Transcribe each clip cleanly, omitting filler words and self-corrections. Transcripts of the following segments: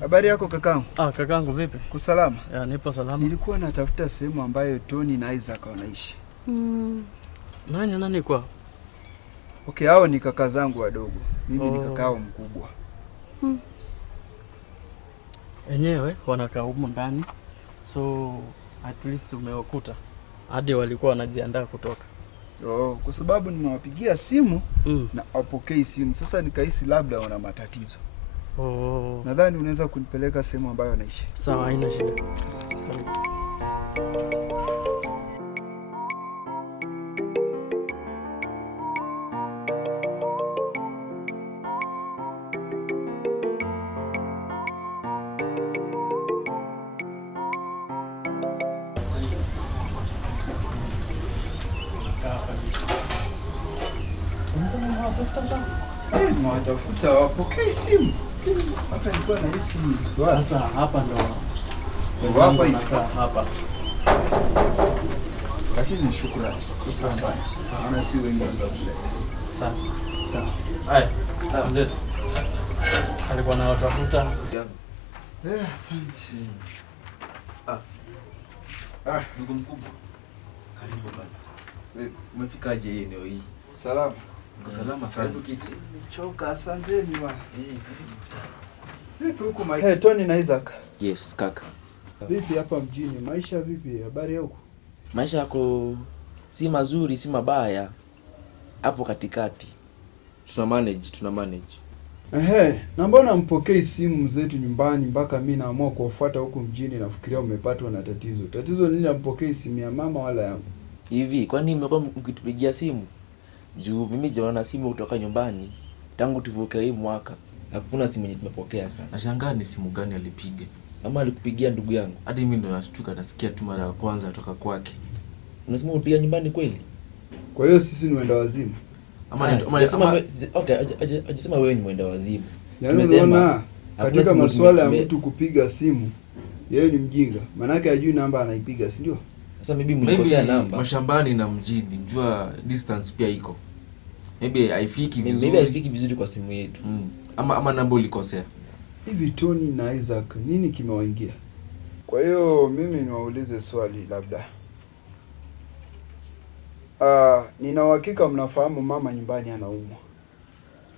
Habari yako kakangu? Kakangu vipi? Kusalama? Ya, nipo salama. Nilikuwa natafuta sehemu ambayo Tony na Isaac wanaishi. Nani kwa? Okay, hao ni kaka zangu wadogo. Mimi ni kakao mkubwa. Enyewe wanakaa huko ndani. So at least umewakuta. Hadi walikuwa wanajiandaa kutoka. Kwa sababu nimewapigia simu na wapokei simu. Sasa nikahisi labda wana matatizo. Nadhani unaweza kunipeleka sehemu ambayo wanaishi. Sawa, haina shida. Mwatafuta wapokei simu. Haka nilikuwa nahisi sasa hapa ndo wapo hapa. Lakini shukrani. Asante. Maana si wengi ndio kule. Asante. Sawa. Hai. Mzee. Alikuwa anatafuta. Asante. Ndugu mkubwa. Karibu bana. Umefikaje hii eneo hii? Salama. Uko salama sana. Karibu kiti. Choka, asanteni bwana. Karibu sana. Vipi huko Tony na Isaac? Yes, kaka. Vipi hapa mjini? Maisha vipi? Habari huko? Maisha yako si mazuri, si mabaya. Hapo katikati. Tuna manage. Na mbona mpokei simu zetu nyumbani mpaka mimi naamua kuwafuata huko mjini, nafikiria umepatwa na tatizo. Tatizo nini mpokei simu ya mama wala yangu? Hivi, kwani mmekuwa mkitupigia simu? Juu mimi sijaona simu kutoka nyumbani tangu tuvuke hii mwaka. Hakuna simu yenye tumepokea sana. Nashangaa ni simu gani alipiga. Ama alikupigia ndugu yangu? Hadi mimi ndo nashtuka, nasikia tu mara ya kwanza kutoka kwake. Unasema ulipiga nyumbani kweli? Kwa hiyo sisi ni wenda wazimu. Ajisema wewe ni mwenda wazimu. Yaani unaona katika masuala ya mtu kupiga simu, yeye ni mjinga. Maana yake hajui namba anaipiga, si ndio? Sasa maybe mlikosea namba. Mashambani na mjini, njua distance pia iko. Maybe haifiki vizuri. Maybe haifiki vizuri kwa simu yetu. Ama namba ulikosea. Hivi Tony na Isaac nini kimewaingia? Kwa hiyo mimi niwaulize swali labda. Nina uhakika mnafahamu mama nyumbani anaumwa.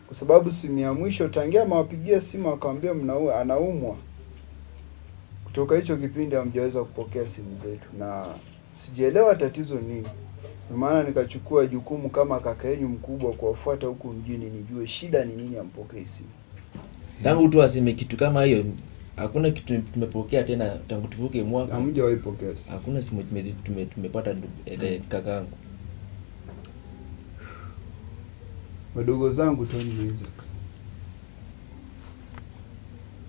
Kwa sababu simu ya mwisho tangia mawapigia simu akamwambia anaumwa. Kutoka hicho kipindi hamjaweza kupokea simu zetu na sijielewa tatizo nini. Kwa maana nikachukua jukumu kama kaka yenu mkubwa kuwafuata huku mjini nijue shida ni nini ampokee simu. Tangu tu aseme kitu kama hiyo, hakuna kitu tumepokea tena tangu tuvuke mwaka. Hamjawahi pokea simu. Hakuna simu tumepata kakaangu. Wadogo zangu Tony na Isaac.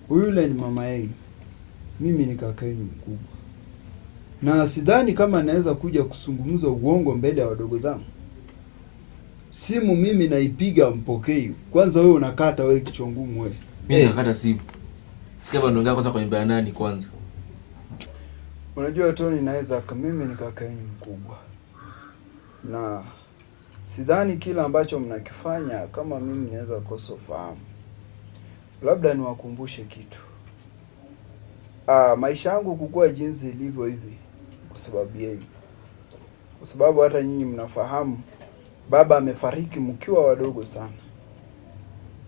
Yule ni mama yenu. Mimi ni kaka yenu mkubwa. Na sidhani kama naweza kuja kusungumuza uongo mbele ya wadogo zangu. Simu mimi naipiga mpokei. Kwanza wewe unakata wewe kichwa ngumu wewe. Mimi nakata simu. Sikia bado ongea kwanza kwenye nani kwanza. Unajua Tony na Isaac, mimi ni kaka yenu mkubwa. Na sidhani kila ambacho mnakifanya kama mimi naweza kosa ufahamu. Labda niwakumbushe kitu. Maisha yangu kukua jinsi ilivyo hivi kwa sababu yenu. Kwa sababu hata nyinyi mnafahamu baba amefariki mkiwa wadogo sana.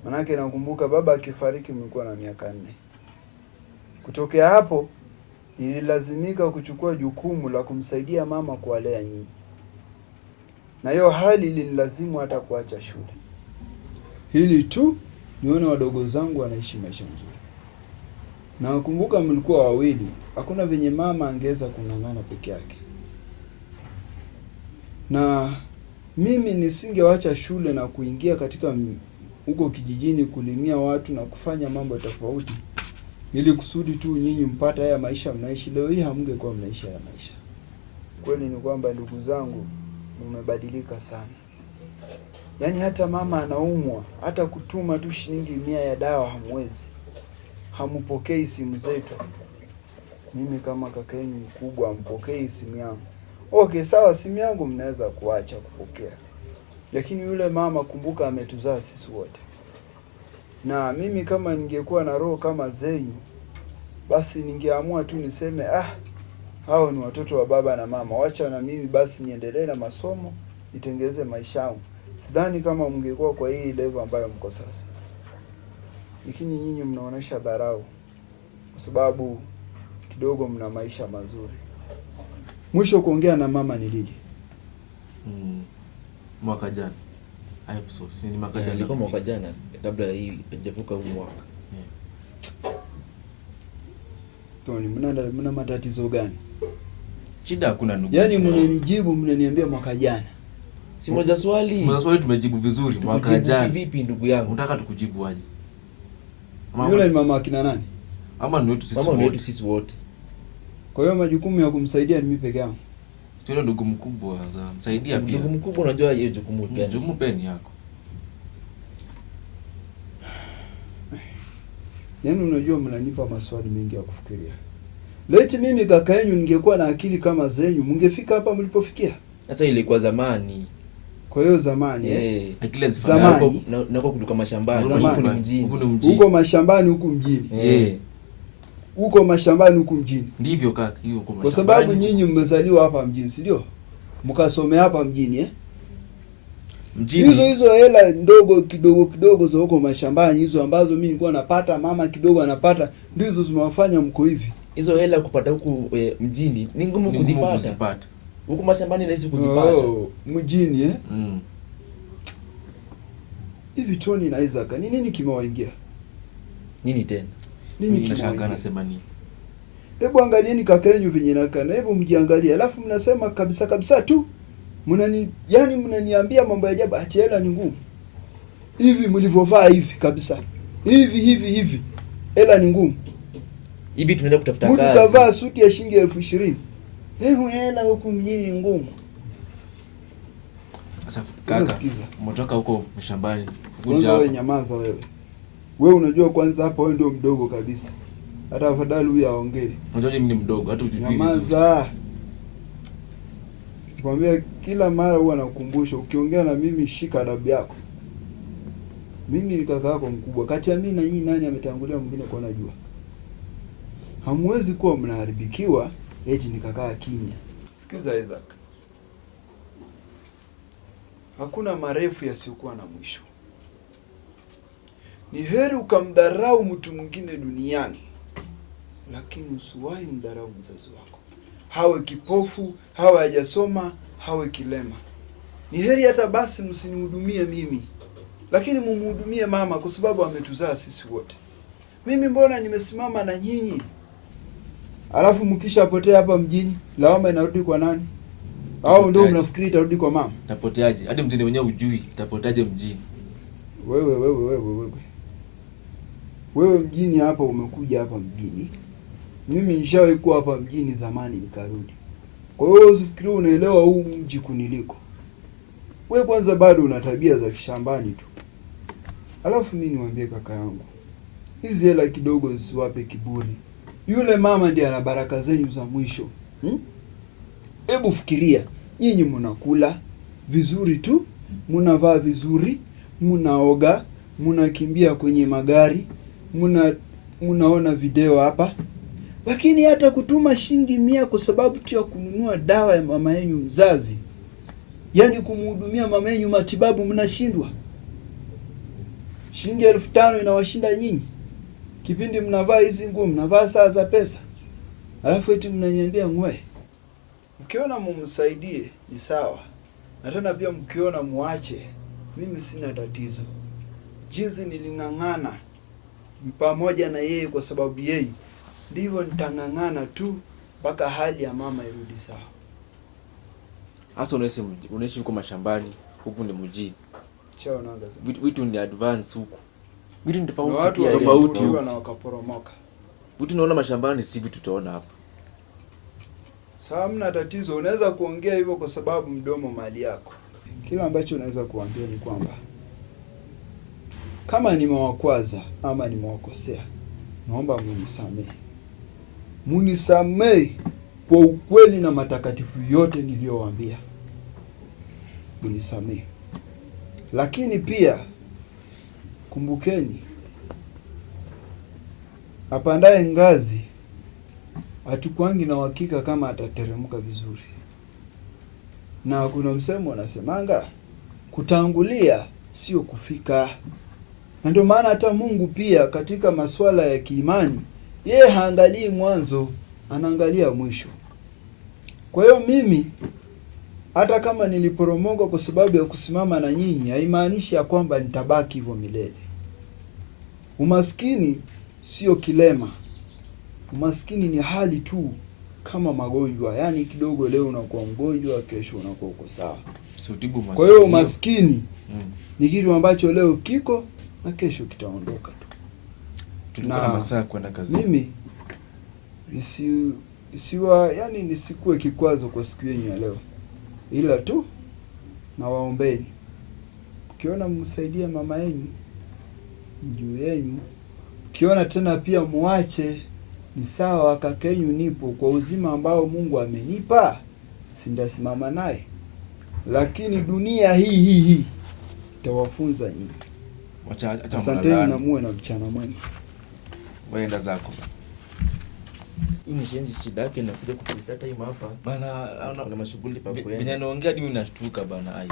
Manake nakumbuka baba akifariki mlikuwa na miaka 4. Kutokea hapo nililazimika kuchukua jukumu la kumsaidia mama kuwalea nyinyi. Na hiyo hali ilinilazimu hata kuacha shule. Hili tu nione wadogo zangu wanaishi maisha mazuri. Na nakumbuka mlikuwa wawili, hakuna venye mama angeweza kung'ang'ana peke yake. Na mimi nisingewacha shule na kuingia katika huko kijijini kulimia watu na kufanya mambo tofauti ili kusudi tu nyinyi mpate haya maisha mnaishi leo hii, hamngekuwa mnaishi haya maisha. Kweli ni kwamba ndugu zangu mmebadilika sana. Yaani hata mama anaumwa, hata kutuma tu shilingi 100 ya dawa hamwezi. Hamupokei simu zetu. Mimi kama kaka yenu mkubwa mpokei simu yangu. Okay, sawa, simu yangu mnaweza kuacha kupokea. Lakini yule mama kumbuka ametuzaa sisi wote. Na mimi kama ningekuwa na roho kama zenyu, basi ningeamua tu niseme hao ni watoto wa baba na mama, wacha na mimi basi niendelee na masomo, nitengeze maisha yangu. Sidhani kama mngekuwa kwa hii level ambayo mko sasa. Lakini nyinyi mnaonesha dharau kwa sababu kidogo mna maisha mazuri. Mwisho kuongea na mama ni lini? Mwaka jana. So, si ni mwaka jana. Ilikuwa mwaka jana kabla hii hajavuka huu mwaka. Tony, mna matatizo gani? Shida hakuna ndugu. Yaani mnanijibu mnaniambia mwaka jana. Si moja swali. Moja swali tumejibu vizuri mwaka jana. Vipi ndugu yangu? Unataka tukujibu aje? Yule ni mama akina nani? Ama ni wetu sisi wote. Mama ni wetu sisi wote. Kwa hiyo majukumu ya kumsaidia ni mimi peke yangu. Sio ndugu mkubwa za msaidia pia. Ndugu mkubwa unajua hiyo jukumu pia. Jukumu pia ni yako. Yaani unajua mnanipa maswali mengi ya kufikiria. Leti mimi kaka yenu ningekuwa na akili kama zenyu, mngefika hapa mlipofikia. Sasa ilikuwa zamani. Kwa hiyo zamani akili zamani nako kutoka mashambani, huko ni mjini. Huko mashambani huku mjini. Huko mashambani huku mjini. Ndivyo kaka, hiyo huko mashambani. Kwa sababu nyinyi mmezaliwa hapa mjini, si ndio? Mkasomea hapa mjini mjini. Hizo hela ndogo kidogo za huko mashambani hizo ambazo mimi nilikuwa napata, mama kidogo anapata, ndizo zimewafanya mko hivi. Hizo hela kupata huku mjini ni ngumu kuzipata. Huko mashambani rahisi kuzipata. Mjini Hivi Tony na Isaac, ni nini kimewaingia? Nini tena? Nini kinashangaa nasema nini? Hebu angalieni kaka yenu venye nakana, hebu mjiangalie. Alafu mnasema kabisa tu. Mnaniambia mambo ya ajabu ati hela ni ngumu. Hivi mlivovaa hivi kabisa. Hivi. Hela ni ngumu. Hivi tunaenda kutafuta kazi. Mtu kavaa suti ya shilingi 20,000. Hela huku mjini ni ngumu. Sasa kaka, umetoka huko mshambani. Kuja wewe nyamaza wewe. Wewe unajua kwanza hapa wewe ndio mdogo kabisa. Hata afadhali huyu aongee. Unajua mimi ni mdogo, hata ujui vizuri. Nyamaza. Kwambia kila mara huwa nakukumbusha ukiongea na mimi shika adabu yako. Mimi ni kaka yako mkubwa. Kati ya mimi na nyinyi nani ametangulia mwingine kwa najua? Hamwezi kuwa mnaharibikiwa eti nikakaa kimya. Sikiza Isaac. Hakuna marefu yasiyokuwa na mwisho. Ni heri ukamdharau mtu mwingine duniani, lakini usiwahi mdharau mzazi wako. Hawe kipofu, hawe hajasoma, hawe kilema. Ni heri hata basi msinihudumie mimi, lakini mumhudumie mama kwa sababu ametuzaa sisi wote. Mimi mbona nimesimama na nyinyi? Alafu mkishapotea hapa mjini, lawama inarudi kwa nani? Au ndio mnafikiri itarudi kwa mama? Tapoteaje? Hadi mjini wenyewe ujui, tapoteaje mjini? Wewe mjini hapa umekuja hapa mjini. Mimi nishawahi kuwa hapa mjini zamani nikarudi. Kwa hiyo usifikiri unaelewa huu mji kuniliko. Wewe kwanza bado una tabia za kishambani tu. Alafu mimi niwaambie kaka yangu, hizi hela kidogo zisiwape kiburi. Yule mama ndiye ana baraka zenyu za mwisho. Hebu fikiria, nyinyi mnakula vizuri tu, mnavaa vizuri, mnaoga, mnakimbia kwenye magari, mnaona video hapa. Lakini hata kutuma shilingi 100 kwa sababu tu ya kununua dawa ya mama yenu mzazi, yaani kumhudumia mama yenu matibabu, mnashindwa. Shilingi 5,000 inawashinda nyinyi. Kipindi mnavaa hizi nguo, mnavaa saa za pesa. Alafu eti mnaniambia ngwe. Mkiona mumsaidie ni sawa. Na tena pia mkiona muache, mimi sina tatizo. Jinsi niling'ang'ana pamoja na yeye kwa sababu yeye, ndivyo nitang'ang'ana tu mpaka hali ya mama irudi sawa. Hasa unaishi huko mashambani, huku ni mjini. Chao naanga sasa. Vitu ni advance huku. Vitu ni tofauti watu pia. Tofauti na wakaporomoka. Vitu naona mashambani si vitu tutaona hapa. Sawa, mna tatizo. Unaweza kuongea hivyo kwa sababu mdomo mali yako. Kila ambacho unaweza kuambia ni kwamba kama nimewakwaza ama nimewakosea, naomba munisamehe. Munisamehe kwa ukweli na matakatifu yote niliyowaambia. Munisamehe. Lakini pia kumbukeni, apandaye ngazi hatukwangi na uhakika kama atateremka vizuri, na kuna msemo unasemanga kutangulia sio kufika. Na ndio maana hata Mungu pia katika masuala ya kiimani, yeye haangalii mwanzo, anaangalia mwisho. Kwa hiyo mimi hata kama niliporomoka kwa sababu ya kusimama na nyinyi, haimaanishi ya kwamba nitabaki hivyo milele. Umaskini sio kilema. Umaskini ni hali tu kama magonjwa. Yaani kidogo leo unakuwa mgonjwa, kesho unakuwa uko sawa. Kwa hiyo umaskini ni kitu ambacho leo kiko na kesho kitaondoka tu. Tulikuwa na masaa kwenda kazi. Mimi yani nisikuwe kikwazo kwa siku yenu ya leo. Ila tu na waombeni. Ukiona msaidie mama yenu juu yenu. Ukiona tena pia muache, ni sawa, kaka yenu nipo kwa uzima ambao Mungu amenipa, sindasimama naye. Lakini dunia hii itawafunza nyinyi. Asanteni na muwe na mchana mwema. Waenda zako. Hii mshenzi shida yake inakuja kupita time hapa. Bana, kuna mashughuli pa kwenda. Bila naongea mimi nashtuka bana.